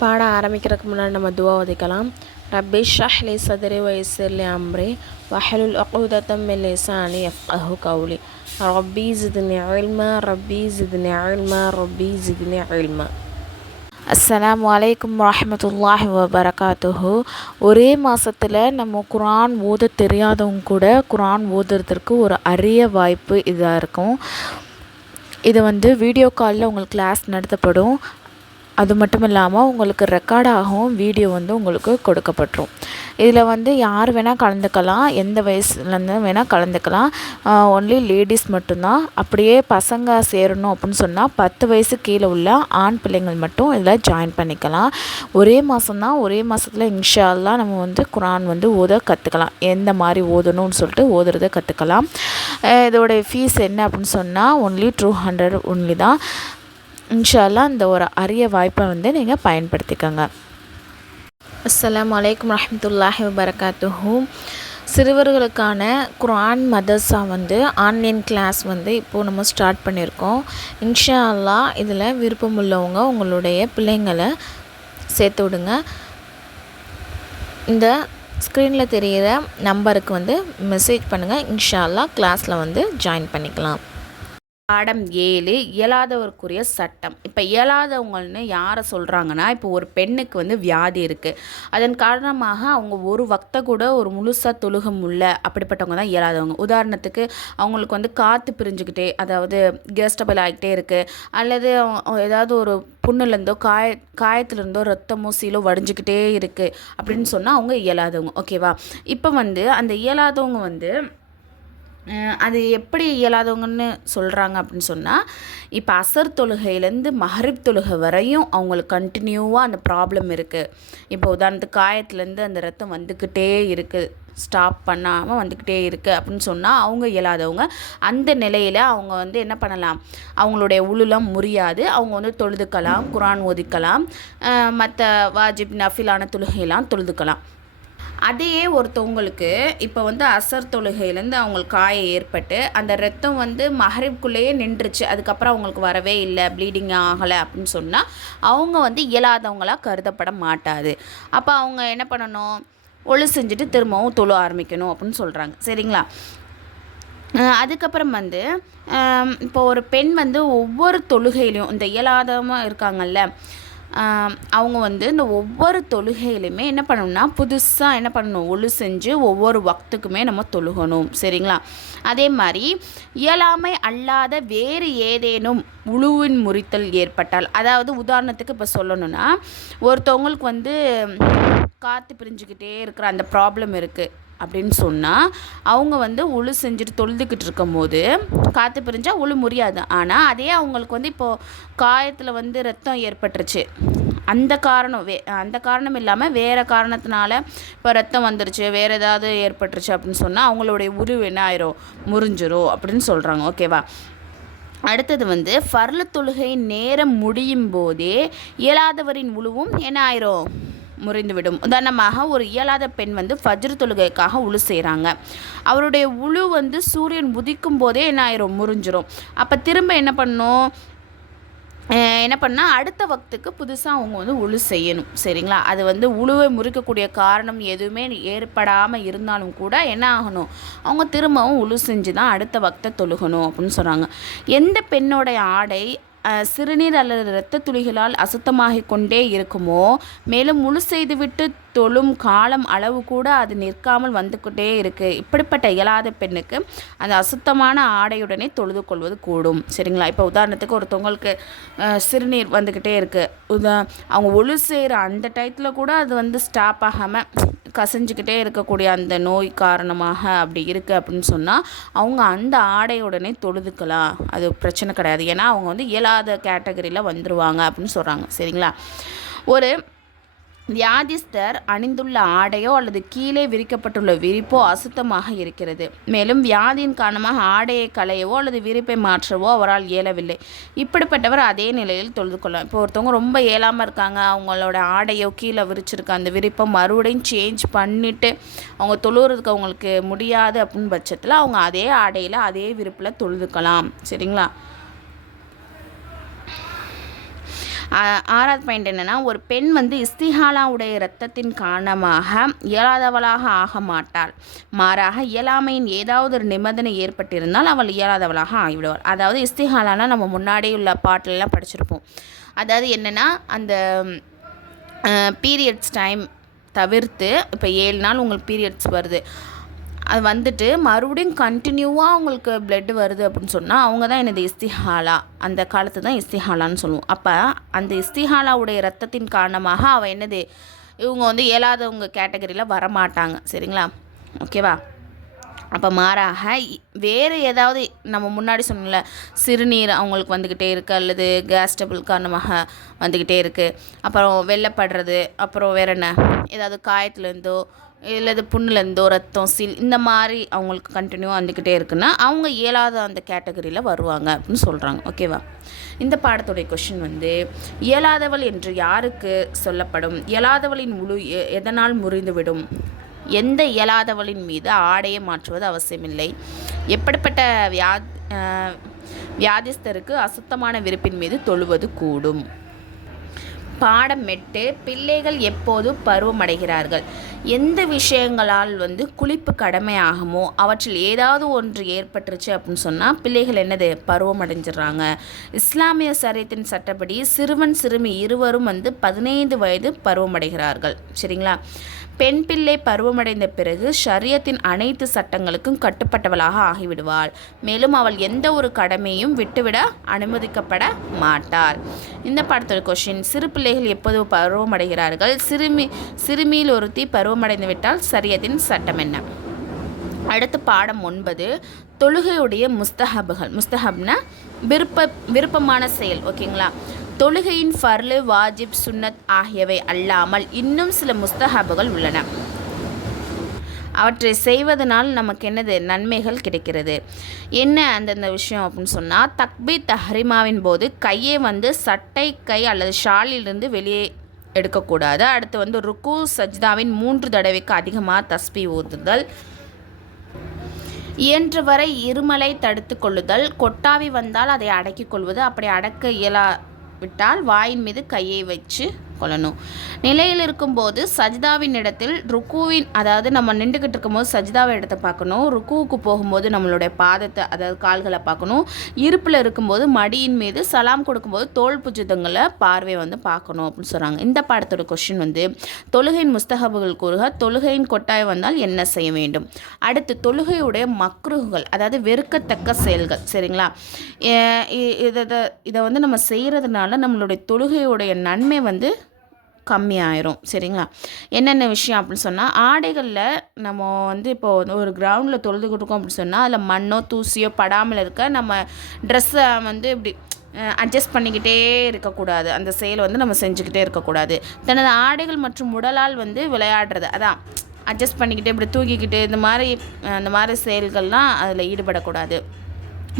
பாடம் ஆரம்பிக்கிறதுக்கு முன்னாடி நம்ம துவா ஓதிக்கலாம். ரப்பி ஷ்ரஹ் லி சத்ரி வயஸ்ஸிர் லி அம்ரி வஹ்லுல் உக்தத்தம் மின் லிசானி யஃப்கஹு கௌலி ரப்பி ஜித்னி இல்மா ரப்பி ஜித்னி இல்மா ரப்பி ஜித்னி இல்மா. அஸ்ஸலாமு அலைக்கும் வரஹ்மத்துல்லாஹி வபரகாத்துஹு. ஒரே மாதத்தில் நம்ம குர்ஆன் ஓத தெரியாதவங்க கூட குர்ஆன் ஓதுறதுக்கு ஒரு அரிய வாய்ப்பு இதாக இருக்கும். இது வீடியோ காலில் உங்களுக்கு கிளாஸ் நடத்தப்படும். அது மட்டும் இல்லாமல் உங்களுக்கு ரெக்கார்டாகவும் வீடியோ உங்களுக்கு கொடுக்கப்பட்டுரும். இதில் யார் வேணால் கலந்துக்கலாம், எந்த வயசுலேருந்து வேணால் கலந்துக்கலாம். ஒன்லி லேடிஸ் மட்டும்தான். அப்படியே பசங்க சேரணும் அப்படின்னு சொன்னால் 10 வயசு கீழே உள்ள ஆண் பிள்ளைங்கள் மட்டும் இதில் ஜாயின் பண்ணிக்கலாம். ஒரே மாதம்தான், ஒரே மாதத்தில் இன்ஷா அல்லாஹ் நம்ம குர்ஆன் ஓத கற்றுக்கலாம். எந்த மாதிரி ஓதணும்னு சொல்லிட்டு ஓதுறதை கற்றுக்கலாம். இதோடைய ஃபீஸ் என்ன அப்படின்னு சொன்னால் ஒன்லி 200 ஒன்லி தான். இன்ஷா அல்லாஹ் இந்த ஒரு அரிய வாய்ப்பை நீங்கள் பயன்படுத்திக்கோங்க. அஸ்ஸலாமு அலைக்கும் வரஹ்மத்துல்லாஹி வபரகாத்துஹு. சிறுவர்களுக்கான குர்ஆன் மதர்ஸா ஆன்லைன் கிளாஸ் இப்போது நம்ம ஸ்டார்ட் பண்ணியிருக்கோம். இன்ஷா அல்லாஹ் இதில் விருப்பம் உள்ளவங்க உங்களுடைய பிள்ளைங்களை சேர்த்து விடுங்க. இந்த ஸ்க்ரீனில் தெரிகிற நம்பருக்கு மெசேஜ் பண்ணுங்கள். இன்ஷா அல்லாஹ் கிளாஸில் ஜாயின் பண்ணிக்கலாம். பாடம் 7 இயலாதவருக்குரிய சட்டம். இப்போ இயலாதவங்கள்னு யாரை சொல்கிறாங்கன்னா, இப்போ ஒரு பெண்ணுக்கு வியாதி இருக்குது. அதன் காரணமாக அவங்க ஒரு வக்தை கூட ஒரு முழுசாக தொழுக முடியல. அப்படிப்பட்டவங்க தான் இயலாதவங்க. உதாரணத்துக்கு அவங்களுக்கு காற்று பிரிஞ்சுக்கிட்டே, அதாவது கேஸ்டபிள் ஆகிட்டே இருக்குது, அல்லது ஏதாவது ஒரு புண்ணுலேருந்தோ காயத்துலேருந்தோ ரத்தமோ சீலோ வடிஞ்சிக்கிட்டே இருக்குது அப்படின்னு சொன்னால் அவங்க இயலாதவங்க. ஓகேவா? இப்போ அந்த இயலாதவங்க அது எப்படி இயலாதவங்கன்னு சொல்கிறாங்க அப்படின்னு சொன்னால், இப்போ அசர் தொழுகையிலேருந்து மஹரிப் தொழுகை வரையும் அவங்களுக்கு கண்டினியூவாக அந்த ப்ராப்ளம் இருக்குது. இப்போ உதாரணத்துக்கு காயத்துலேருந்து அந்த ரத்தம் வந்துக்கிட்டே இருக்குது, ஸ்டாப் பண்ணாமல் வந்துக்கிட்டே இருக்குது அப்படின்னு சொன்னால் அவங்க இயலாதவங்க. அந்த நிலையில் அவங்க என்ன பண்ணலாம், அவங்களுடைய உளுலாம் முறியாது. அவங்க தொழுதுக்கலாம், குர்ஆன் ஓதிக்கலாம், மற்ற வாஜிப் நஃபிலான தொழுகையெல்லாம் தொழுதுக்கலாம். அதையே ஒருத்தவங்களுக்கு இப்போ அசர் தொழுகையிலேருந்து அவங்களுக்கு காயம் ஏற்பட்டு அந்த ரத்தம் மஹரிப்குள்ளேயே நின்றுச்சு, அதுக்கப்புறம் அவங்களுக்கு வரவே இல்லை, ப்ளீடிங் ஆகலை அப்படின்னு சொன்னால் அவங்க இயலாதவங்களாக கருதப்பட மாட்டாது. அப்போ அவங்க என்ன பண்ணணும், ஒழு செஞ்சுட்டு திரும்பவும் தொழ ஆரம்பிக்கணும் அப்படின்னு சொல்கிறாங்க. சரிங்களா? அதுக்கப்புறம் இப்போ ஒரு பெண் ஒவ்வொரு தொழுகையிலையும் இந்த இயலாதவமாக இருக்காங்கல்ல, அவங்க இந்த ஒவ்வொரு தொழுகையிலுமே என்ன பண்ணணும்னா புதுசாக என்ன பண்ணணும், ஒழு செஞ்சு ஒவ்வொரு வக்துக்குமே நம்ம தொழுகணும். சரிங்களா? அதே மாதிரி இயலாமை அல்லாத வேறு ஏதேனும் உழுவின் முறித்தல் ஏற்பட்டால், அதாவது உதாரணத்துக்கு இப்போ சொல்லணும்னா ஒருத்தவங்களுக்கு காற்று பிரிஞ்சுக்கிட்டே இருக்கிற அந்த ப்ராப்ளம் இருக்குது அப்படின்னு சொன்னால் அவங்க உழு செஞ்சுட்டு தொழுதுகிட்டு இருக்கும் போது காற்று பிரிஞ்சால் உழு முறியாது. ஆனால் அதே அவங்களுக்கு இப்போது காயத்தில் ரத்தம் ஏற்பட்டுருச்சு, அந்த காரணம் இல்லாமல் வேறு காரணத்தினால இப்போ ரத்தம் வந்துருச்சு, வேறு ஏதாவது ஏற்பட்டுருச்சு அப்படின்னு சொன்னால் அவங்களுடைய உருவு என்ன ஆயிரும், முறிஞ்சிரும் அப்படின்னு சொல்கிறாங்க. ஓகேவா? அடுத்தது ஃபர்லு தொழுகை நேரம் முடியும் போதே இயலாதவரின் உழுவும் என்ன ஆயிரும், முறிந்துவிடும். உதாரணமாக ஒரு இயலாத பெண் ஃபஜ்ர் தொழுகைக்காக உழு செய்கிறாங்க. அவருடைய உழு சூரியன் உதிக்கும் போதே என்ன ஆயிரும், முறிஞ்சிரும். அப்போ திரும்ப என்ன பண்ணால் அடுத்த வக்துக்கு புதுசாக அவங்க உழு செய்யணும். சரிங்களா? அது உழுவை முறிக்கக்கூடிய காரணம் எதுவுமே ஏற்படாமல் இருந்தாலும் கூட என்ன ஆகணும், அவங்க திரும்பவும் உழு செஞ்சு தான் அடுத்த வக்தை தொழுகணும் அப்படின்னு சொல்கிறாங்க. எந்த பெண்ணோடைய ஆடை சிறுநீர் அல்லது இரத்த துளிகளால் அசுத்தமாகிக் கொண்டே இருக்குமோ, மேலும் முழு செய்துவிட்டு தொழும் காலம் அளவு கூட அது நிற்காமல் வந்துக்கிட்டே இருக்குது, இப்படிப்பட்ட இயலாத பெண்ணுக்கு அந்த அசுத்தமான ஆடையுடனே தொழுது கொள்வது கூடும். சரிங்களா? இப்போ உதாரணத்துக்கு ஒருத்தவங்களுக்கு சிறுநீர் வந்துக்கிட்டே இருக்குது, அவங்க ஒழு செய்கிற அந்த டயத்தில் கூட அது ஸ்டாப் ஆகாமல் கசஞ்சிக்கிட்டே இருக்கக்கூடிய அந்த நோய் காரணமாக அப்படி இருக்குது அப்படின்னு சொன்னால் அவங்க அந்த ஆடையுடனே தொழுதுக்கலாம், அது பிரச்சனை கிடையாது. ஏன்னா அவங்க இயலாத கேட்டகரியில் வந்துடுவாங்க அப்படின்னு சொல்கிறாங்க. சரிங்களா? ஒரு வியாதிஸ்தர் அணிந்துள்ள ஆடையோ அல்லது கீழே விரிக்கப்பட்டுள்ள விரிப்போ அசுத்தமாக இருக்கிறது, மேலும் வியாதியின் காரணமாக ஆடையை களையவோ அல்லது விரிப்பை மாற்றவோ அவரால் இயலவில்லை, இப்படிப்பட்டவர் அதே நிலையில் தொழுது கொள்ளலாம். இப்போ ஒருத்தவங்க ரொம்ப இயலாமல் இருக்காங்க, அவங்களோட ஆடையோ கீழே விரிச்சிருக்க அந்த விரிப்பை மறுபடியும் சேஞ்ச் பண்ணிவிட்டு அவங்க தொழுகிறதுக்கு அவங்களுக்கு முடியாது அப்படின்னு பட்சத்தில் அவங்க அதே ஆடையில் அதே விரிப்பில் தொழுதுக்கலாம். சரிங்களா? ஆறாவது பாயிண்ட் என்னென்னா, ஒரு பெண் வந்து இஸ்திஹாலாவுடைய இரத்தத்தின் காரணமாக இயலாதவளாக ஆக மாட்டாள். மாறாக இயலாமையின் ஏதாவது ஒரு நிபந்தனை ஏற்பட்டிருந்தால் அவள் இயலாதவளாக ஆகிவிடுவாள். அதாவது இஸ்திஹாலானா நம்ம முன்னாடி உள்ள பாட்டிலெலாம் படிச்சிருப்போம். அதாவது என்னென்னா, அந்த பீரியட்ஸ் டைம் தவிர்த்து இப்போ 7 நாள் உங்களுக்கு பீரியட்ஸ் வருது, அது வந்துட்டு மறுபடியும் கண்டினியூவாக அவங்களுக்கு பிளட் வருது அப்படின்னு சொன்னால் அவங்க தான் என்னது இஸ்திஹாலா, அந்த காலத்து தான் இஸ்திஹாலான்னு சொல்லுவோம். அப்போ அந்த இஸ்திஹாலாவுடைய இரத்தத்தின் காரணமாக அவள் என்னது, இவங்க வந்து இயலாதவங்க கேட்டகரியில் வரமாட்டாங்க. சரிங்களா, ஓகேவா? அப்போ மாறாக வேறு ஏதாவது நம்ம முன்னாடி சொன்னல சிறுநீர் அவங்களுக்கு வந்துக்கிட்டே இருக்குது, அல்லது கேஸ் ட்ரபிள் காரணமாக வந்துக்கிட்டே இருக்குது, அப்புறம் வெள்ளைப்படுறது, அப்புறம் வேறு என்ன ஏதாவது காயத்துலேருந்தோ இல்லது புண்ணுலேருந்தோ ரத்தம் இந்த மாதிரி அவங்களுக்கு கண்டினியூவாக வந்துக்கிட்டே இருக்குன்னா அவங்க இயலாத அந்த கேட்டகரியில் வருவாங்க அப்படின்னு சொல்கிறாங்க. ஓகேவா? இந்த பாடத்துடைய கொஷின் வந்து, இயலாதவள் என்று யாருக்கு சொல்லப்படும்? இயலாதவளின் முழு எதனால் முறிந்துவிடும்? எந்த இயலாதவளின் மீது ஆடையை மாற்றுவது அவசியமில்லை? எப்படிப்பட்ட வியாதிஸ்தருக்கு அசுத்தமான விருப்பின் மீது தொழுவது கூடும்? பாடம் 8, பிள்ளைகள் எப்போது பருவமடைகிறார்கள்? எந்த விஷயங்களால் வந்து குளிப்பு கடமையாகுமோ அவற்றில் ஏதாவது ஒன்று ஏற்பட்டுருச்சு அப்படின்னு சொன்னால் பிள்ளைகள் என்னது, பருவம் அடைஞ்சிடுறாங்க. இஸ்லாமிய சரியத்தின் சட்டப்படி சிறுவன் சிறுமி இருவரும் வந்து 15 வயது பருவமடைகிறார்கள். சரிங்களா? பெண் பிள்ளை பருவமடைந்த பிறகு ஷரியத்தின் அனைத்து சட்டங்களுக்கும் கட்டுப்பட்டவளாக ஆகிவிடுவாள். மேலும் அவள் எந்த ஒரு கடமையும் விட்டுவிட அனுமதிக்கப்பட மாட்டாள். இந்த பாடத்தோட கொஷின், சிறு பிள்ளைகள் எப்போது பருவமடைகிறார்கள்? சிறுமியில் ஒருத்தி பருவமடைந்து விட்டால் ஷரியத்தின் சட்டம் என்ன? அடுத்து பாடம் 9, தொழுகையுடைய முஸ்தஹபுகள். முஸ்தஹப்னா விருப்பமான செயல். ஓகேங்களா? தொழுகையின் ஃபர்லு, வாஜிப், சுன்னத் ஆகியவை அல்லாமல் இன்னும் சில முஸ்தஹபுகள் உள்ளன. அவற்றை செய்வதனால் நமக்கு என்னது நன்மைகள் கிடைக்கிறது? என்ன அந்தந்த விஷயம் அப்படின்னு சொன்னால், தக்பீர் தஹ்ரீமாவின் போது கையை வந்து சட்டை கை அல்லது ஷாலிலிருந்து வெளியே எடுக்கக்கூடாது. அடுத்து வந்து ருக்கு சஜ்தாவின் 3 தடவைக்கு அதிகமாக தஸ்பீ ஓதுதல், இயன்றவரை இருமலை தடுத்து கொள்ளுதல், கொட்டாவி வந்தால் அதை அடக்கிக் கொள்வது, அப்படி அடக்க இயலாவிட்டால் வாயின் மீது கையை வச்சு கொள்ளணும். நிலையில் இருக்கும்போது சஜ்தாவின் இடத்தில் ருக்குவின், அதாவது நம்ம நின்றுக்கிட்டு இருக்கும்போது சஜ்தாவை இடத்தை பார்க்கணும். ருக்குவுக்கு போகும்போது நம்மளுடைய பாதத்தை, அதாவது கால்களை பார்க்கணும். இருப்பில் இருக்கும்போது மடியின் மீது சலாம் கொடுக்கும்போது தோல் புஜிதங்களை பார்வை வந்து பார்க்கணும் அப்படின்னு சொல்கிறாங்க. இந்த பாடத்தோட கொஸ்டின் வந்து, தொழுகையின் முஸ்தஹபுகள் கூறுக, தொழுகையின் கொட்டாய் வந்தால் என்ன செய்ய வேண்டும்? அடுத்து தொழுகையுடைய மக்ருஹுகள், அதாவது வெறுக்கத்தக்க செயல்கள். சரிங்களா? இதை வந்து நம்ம செய்கிறதுனால நம்மளுடைய தொழுகையுடைய நன்மை வந்து கம்மியாயிரும். சரிங்களா? என்னென்ன விஷயம் அப்படின்னு சொன்னால், ஆடைகளில் நம்ம வந்து இப்போது ஒரு கிரவுண்டில் தொழுதுகிட்டு இருக்கோம் அப்படின்னு சொன்னால் அதில் மண்ணோ தூசியோ படாமல் இருக்க நம்ம ட்ரெஸ்ஸை வந்து இப்படி அட்ஜஸ்ட் பண்ணிக்கிட்டே இருக்கக்கூடாது. அந்த செயலை வந்து நம்ம செஞ்சுக்கிட்டே இருக்கக்கூடாது. தனது ஆடைகள் மற்றும் உடலால் வந்து விளையாடுறது, அதான் அட்ஜஸ்ட் பண்ணிக்கிட்டே இப்படி தூக்கிக்கிட்டு இந்த மாதிரி செயல்கள்லாம் அதில் ஈடுபடக்கூடாது.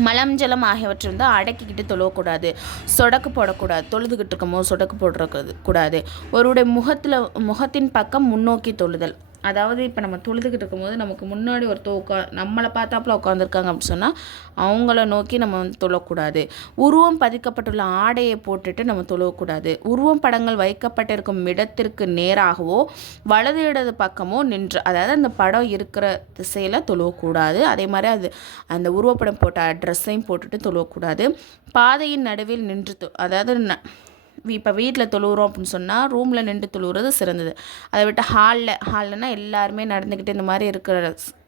மலம் ஜலம் ஆகியவற்றை வந்து அடக்கிக்கிட்டு தொழக்கூடாது. சொடக்கு போடக்கூடாது. தொழுதுகிட்டு இருக்கும்போது சொடக்கு போடுறது கூடாது. ஒருவருடைய முகத்தின் பக்கம் முன்னோக்கி தொழுதல், அதாவது இப்போ நம்ம தொழுதுகிட்டு இருக்கும்போது நமக்கு முன்னாடி ஒருத்தர் நம்மளை பார்த்தாப்புல உட்காந்துருக்காங்க அப்படின்னு சொன்னால் அவங்கள நோக்கி நம்ம வந்து தொழக்கூடாது. உருவம் பதிக்கப்பட்டுள்ள ஆடையை போட்டுட்டு நம்ம தொழக்கூடாது. உருவம் படங்கள் வைக்கப்பட்டிருக்கும் இடத்திற்கு நேராகவோ வலது இடது பக்கமோ நின்று, அதாவது அந்த படம் இருக்கிற திசையில் தொழக்கூடாது. அதே மாதிரி அந்த உருவப்படம் போட்ட ட்ரெஸ்ஸையும் போட்டுட்டு தொழக்கூடாது. பாதையின் நடுவில் நின்று, அதாவது இப்போ வீட்டில் தொழுகிறோம் அப்படின்னு சொன்னால் ரூமில் நின்று தொழுகிறது சிறந்தது. அதை விட்டு ஹால்லனா எல்லாருமே நடந்துக்கிட்டு இந்த மாதிரி இருக்கிற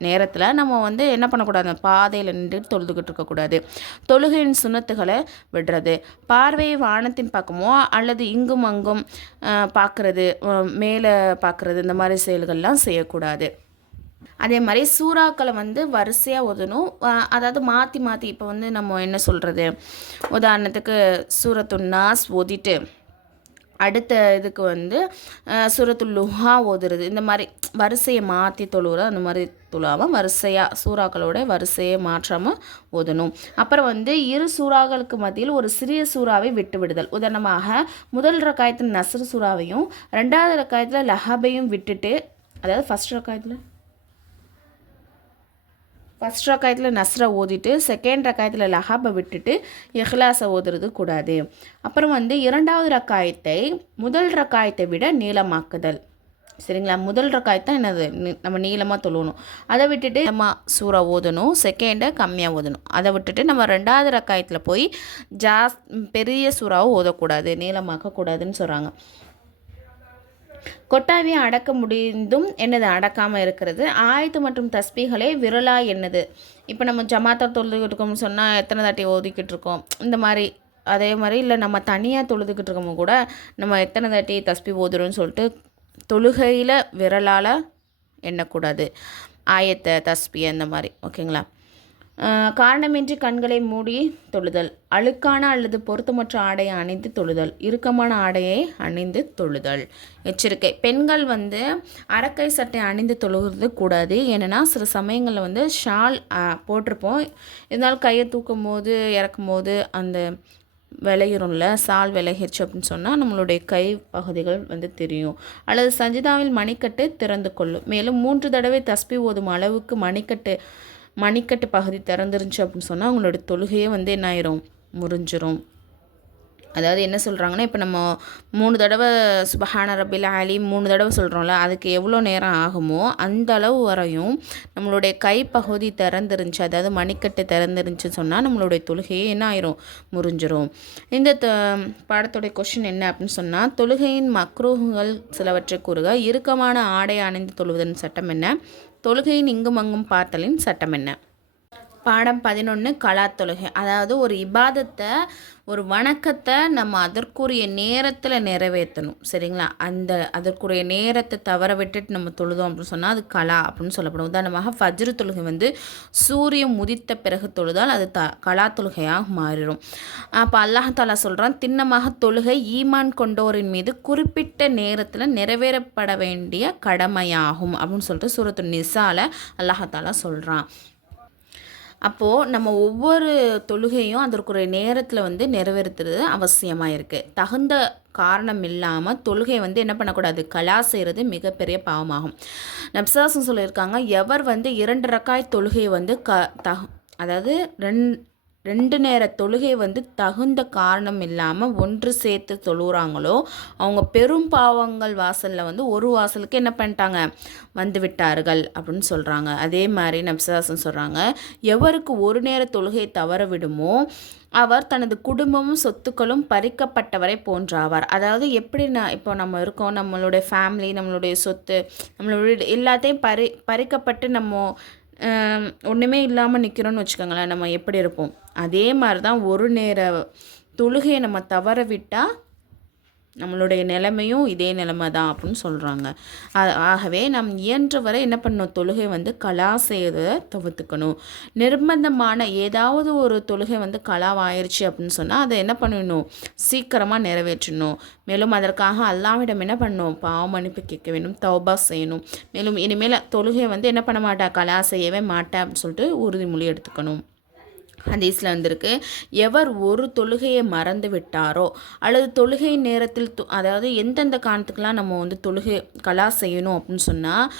நேரத்தில் நம்ம வந்து என்ன பண்ணக்கூடாது, பாதையில் நின்று தொழுதுகிட்டு இருக்கக்கூடாது. தொழுகையின் சுன்னத்துகளை விடுறது, பார்வையை வானத்தின் பக்கமோ அல்லது இங்கும் அங்கும் பார்க்குறது, மேலே பார்க்குறது, இந்த மாதிரி செயல்கள்லாம் செய்யக்கூடாது. அதே மாதிரி சூறாக்களை வந்து வரிசையாக ஓதணும். அதாவது மாற்றி இப்போ வந்து நம்ம என்ன சொல்கிறது, உதாரணத்துக்கு சூரத்துன் நாஸ் ஓதிட்டு அடுத்த இதுக்கு வந்து சூரத்துல் லுஹா ஓதுறது, இந்த மாதிரி வரிசையை மாற்றி தொழுவுறது. அந்த மாதிரி தொழாமல் வரிசையாக சூறாக்களோட வரிசையை மாற்றாமல் ஓதணும். அப்புறம் வந்து 2 சூறாக்களுக்கு மத்தியில் ஒரு சிறிய சூறாவை விட்டு விடுதல். உதாரணமாக முதல் ரக்காயத்தில் நஸ்ர் சூறாவையும் 2வது ரக்காயத்தில் லஹபையும் விட்டுட்டு, அதாவது ஃபஸ்ட் ரக்காயத்தில் ஃபஸ்ட் ரக்காயத்தில் நஸ்ரை ஓதிட்டு செகண்ட் ரக்காயத்தில் லஹாபை விட்டுட்டு இஹ்லாஸை ஓதுறது கூடாது. அப்புறம் வந்து இரண்டாவது ரக்காயத்தை முதல் ரக்காயத்தை விட நீளமாக்குதல். சரிங்களா, முதல் ரக்காயத்தான் என்னது நம்ம நீளமாக தொழுவணும். அதை விட்டுட்டு நம்ம சூறா ஓதணும், செகண்டை கம்மியாக ஓதணும். அதை விட்டுட்டு நம்ம ரெண்டாவது ரக்காயத்தில் போய் பெரிய சூறாவை ஓதக்கூடாது, நீளமாக்கக்கூடாதுன்னு சொல்கிறாங்க. கொட்டாவியை அடக்க முடிந்தும் என்னது அடக்காமல் இருக்கிறது. ஆயத்து மற்றும் தஸ்பீகளே விரலா என்னது. இப்போ நம்ம ஜமாத்தா தொழுதுகிட்டு இருக்கோம்னு சொன்னால் எத்தனை தாட்டி ஓதிக்கிட்டு இருக்கோம் இந்த மாதிரி. அதே மாதிரி இல்லை நம்ம தனியாக தொழுதுகிட்டு இருக்கோமோ கூட நம்ம எத்தனை தாட்டி தஸ்பி ஓதுறோன்னு சொல்லிட்டு தொழுகையில் விரலால் எண்ணக்கூடாது, ஆயத்தை தஸ்பி அந்த மாதிரி. ஓகேங்களா. காரணமின்றி கண்களை மூடி தொழுதல், அழுக்கான அல்லது பொருத்தமற்ற ஆடையை அணிந்து தொழுதல், இறுக்கமான ஆடையை அணிந்து தொழுதல். எச்சரிக்கை, பெண்கள் வந்து அரக்கை சட்டை அணிந்து தொழுகிறது கூடாது. ஏன்னா சில சமயங்களில் வந்து ஷால் போட்டிருப்போம், இருந்தாலும் கையை தூக்கும் போது இறக்கும் போது அந்த விளையிறும்ல, சால் விலகிருச்சு அப்படின்னு சொன்னால் நம்மளுடைய கை பகுதிகள் வந்து தெரியும். அல்லது சஜிதாவில் மணிக்கட்டு திறந்து கொள்ளும். மேலும் 3 தடவை தஸ்பி ஓதும் அளவுக்கு மணிக்கட்டு பகுதி திறந்துருந்துச்சு அப்படின்னு சொன்னால் அவங்களோட தொழுகையே வந்து என்ன ஆயிரும், முறிஞ்சிரும். அதாவது என்ன சொல்கிறாங்கன்னா, இப்போ நம்ம 3 தடவை சுபஹான ரப்பில் ஆலி 3 தடவை சொல்கிறோம்ல, அதுக்கு எவ்வளோ நேரம் ஆகுமோ அந்த அளவு வரையும் நம்மளுடைய கைப்பகுதி திறந்துருந்துச்சு, அதாவது மணிக்கட்டு திறந்துருந்துச்சு சொன்னால் நம்மளுடைய தொழுகையே என்ன ஆயிரும், முறிஞ்சிரும். இந்த பாடத்துடைய கொஷின் என்ன அப்படின்னு சொன்னால், தொழுகையின் மக்ரூஹுகள் சிலவற்றை கூறுக. இறுக்கமான ஆடை அணிந்து தொழுவதன் சட்டம் என்ன? தொழுகையின் இங்கும் அங்கும் பார்த்தலின் சட்டம் என்ன? பாடம் 11 கலா தொழுகை. அதாவது ஒரு இபாதத்தை, ஒரு வணக்கத்தை நம்ம அதற்குரிய நேரத்தில் நிறைவேற்றணும். சரிங்களா, அதற்குரிய நேரத்தை தவற விட்டுட்டு நம்ம தொழுதோம் அப்படின்னு சொன்னால் அது கலா அப்படின்னு சொல்லப்படும். உதாரணமாக ஃபஜ்ரு தொழுகை வந்து சூரியன் உதித்த பிறகு தொழுதால் அது கலா தொழுகையாக மாறிடும். அப்போ அல்லாஹாலா சொல்கிறான், திண்ணமாக தொழுகை ஈமான் கொண்டோரின் மீது குறிப்பிட்ட நேரத்தில் நிறைவேறப்பட வேண்டிய கடமையாகும் அப்படின்னு சொல்லிட்டு சூரத்து நிசால அல்லாஹாலா சொல்கிறான். அப்போது நம்ம ஒவ்வொரு தொழுகையும் அதற்குரிய நேரத்தில் வந்து நிறைவேற்றுறது அவசியமாக இருக்குது. தகுந்த காரணம் இல்லாமல் தொழுகை வந்து என்ன பண்ணக்கூடாது, கலா செய்கிறது மிகப்பெரிய பாவமாகும். நப்சாசம் சொல்லியிருக்காங்க, எவர் வந்து 2 ரக்காய் தொழுகையை வந்து அதாவது 2 நேர தொழுகை வந்து தகுந்த காரணம் இல்லாமல் ஒன்று சேர்த்து தொழுகிறாங்களோ அவங்க பெரும் பாவங்கள் வாசலில் வந்து ஒரு வாசலுக்கு என்ன பண்ணிட்டாங்க, வந்து விட்டார்கள் அப்படின்னு சொல்கிறாங்க. அதே மாதிரி நப்சாசன் சொல்கிறாங்க, எவருக்கு ஒரு நேர தொழுகை தவற விடுமோ அவர் தனது குடும்பமும் சொத்துக்களும் பறிக்கப்பட்டவரை போன்றாவார். அதாவது எப்படி இப்போ நம்ம இருக்கோம், நம்மளுடைய ஃபேமிலி, நம்மளுடைய சொத்து, நம்மளுடைய எல்லாத்தையும் பறிக்கப்பட்டு நம்ம ஒன்றுமே இல்லாமல் நிற்கிறோன்னு வச்சுக்கோங்களேன், நம்ம எப்படி இருப்போம். அதே மாதிரி தான் ஒரு நேர தொழுகையை நம்ம தவற விட்டால் நம்மளுடைய நிலைமையும் இதே நிலைமை தான் அப்படின்னு சொல்கிறாங்க. ஆகவே நாம் இயன்ற வரை என்ன பண்ணணும், தொழுகை வந்து கலா செய்யறதை தவிர்த்துக்கணும். நிர்பந்தமான ஏதாவது ஒரு தொழுகை வந்து கலாவாயிருச்சு அப்படின்னு சொன்னால் அதை என்ன பண்ணணும், சீக்கிரமாக நிறைவேற்றணும். மேலும் அதற்காக அல்லாஹ்விடம் என்ன பண்ணணும், பாவ மன்னிப்பு கேட்க வேண்டும், தௌபா செய்யணும். மேலும் இனிமேல் தொழுகை வந்து என்ன பண்ண மாட்டேன், கலா செய்யவே மாட்டேன் அப்படின்னு சொல்லிட்டு உறுதிமொழி எடுத்துக்கணும். ஹதீஸில் வந்திருக்கு, எவர் ஒரு தொழுகையை மறந்து விட்டாரோ அல்லது தொழுகை நேரத்தில் அதாவது எந்தெந்த காரணத்துக்கெலாம் நம்ம வந்து தொழுகை கலா செய்யணும் அப்படின்னு சொன்னால்,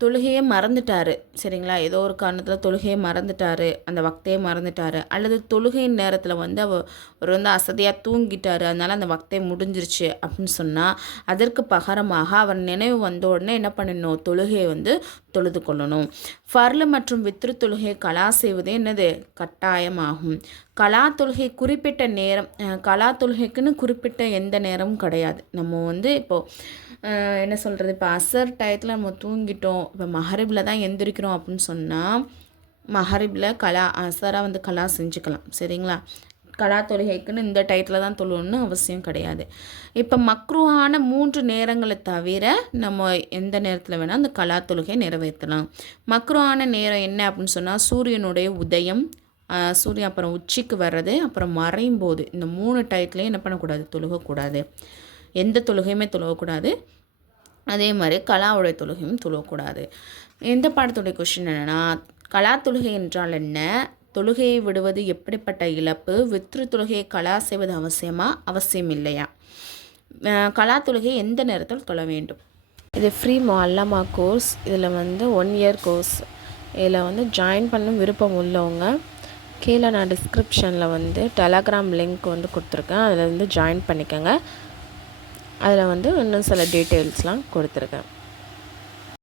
தொழுகையே மறந்துட்டார், சரிங்களா, ஏதோ ஒரு காரணத்தில் தொழுகையை மறந்துட்டார், அந்த வக்தையை மறந்துட்டார், அல்லது தொழுகை நேரத்தில் வந்து அவர் வந்து அசதியாக தூங்கிட்டார், அதனால் அந்த வக்தை முடிஞ்சிருச்சு அப்படின்னு சொன்னால் அதற்கு பகரமாக அவர் நினைவு வந்த உடனே என்ன பண்ணணும், தொழுகையை வந்து தொழுது கொள்ளணும். ஃபர்லு மற்றும் வித்ரு தொழுகை கலா செய்வது என்னது, கட்டாயமாகும். கலா தொழுகை குறிப்பிட்ட நேரம், கலா தொழுகைக்குன்னு குறிப்பிட்ட எந்த நேரமும் கிடையாது. நம்ம வந்து இப்போது என்ன சொல்கிறது, இப்போ அசர் டயத்தில் நம்ம தூங்கிட்டோம், இப்போ மஹரிபில் தான் எந்திரிக்கிறோம் அப்படின்னு சொன்னால் மஹரிபில் அசராக வந்து கலா செஞ்சுக்கலாம். சரிங்களா, கலா தொழுகைக்குன்னு இந்த டயத்தில் தான் தொழுவணும்னு அவசியம் கிடையாது. இப்போ மக்ரூஹான 3 நேரங்களை தவிர நம்ம எந்த நேரத்தில் வேணால் அந்த கலா தொழுகை நிறைவேற்றலாம். மக்ரூஹான நேரம் என்ன அப்படின்னு சொன்னால், சூரியனுடைய உதயம், சூரியன் அப்புறம் உச்சிக்கு வர்றது, அப்புறம் மறையும் போது, இந்த 3 டயத்துலேயும் என்ன பண்ணக்கூடாது, தொழுகக்கூடாது. எந்த தொழுகையுமே தொழுகக்கூடாது. அதே மாதிரி கலாவுடைய தொழுகையும் தொழுகக்கூடாது. எந்த பாடத்துடைய கொஷின் என்னென்னா, கலா தொழுகை என்றால் என்ன, தொழுகையை விடுவது எப்படிப்பட்ட இழப்பு, வித்ரு தொழுகையை கலா செய்வது அவசியம் இல்லையா, கலா தொழுகை எந்த நேரத்தில் தொழ வேண்டும். இது ஃப்ரீ முஅல்லமா கோர்ஸ். இதில் வந்து 1 இயர் கோர்ஸ். இதில் வந்து ஜாயின் பண்ண விருப்பம் உள்ளவங்க கீழே நான் டிஸ்கிரிப்ஷனில் வந்து டெலகிராம் லிங்க் வந்து கொடுத்துருக்கேன். அதில் வந்து ஜாயின் பண்ணிக்கோங்க. அதில் வந்து இன்னும் சில டீட்டெயில்ஸ்லாம் கொடுத்துருக்கேன்.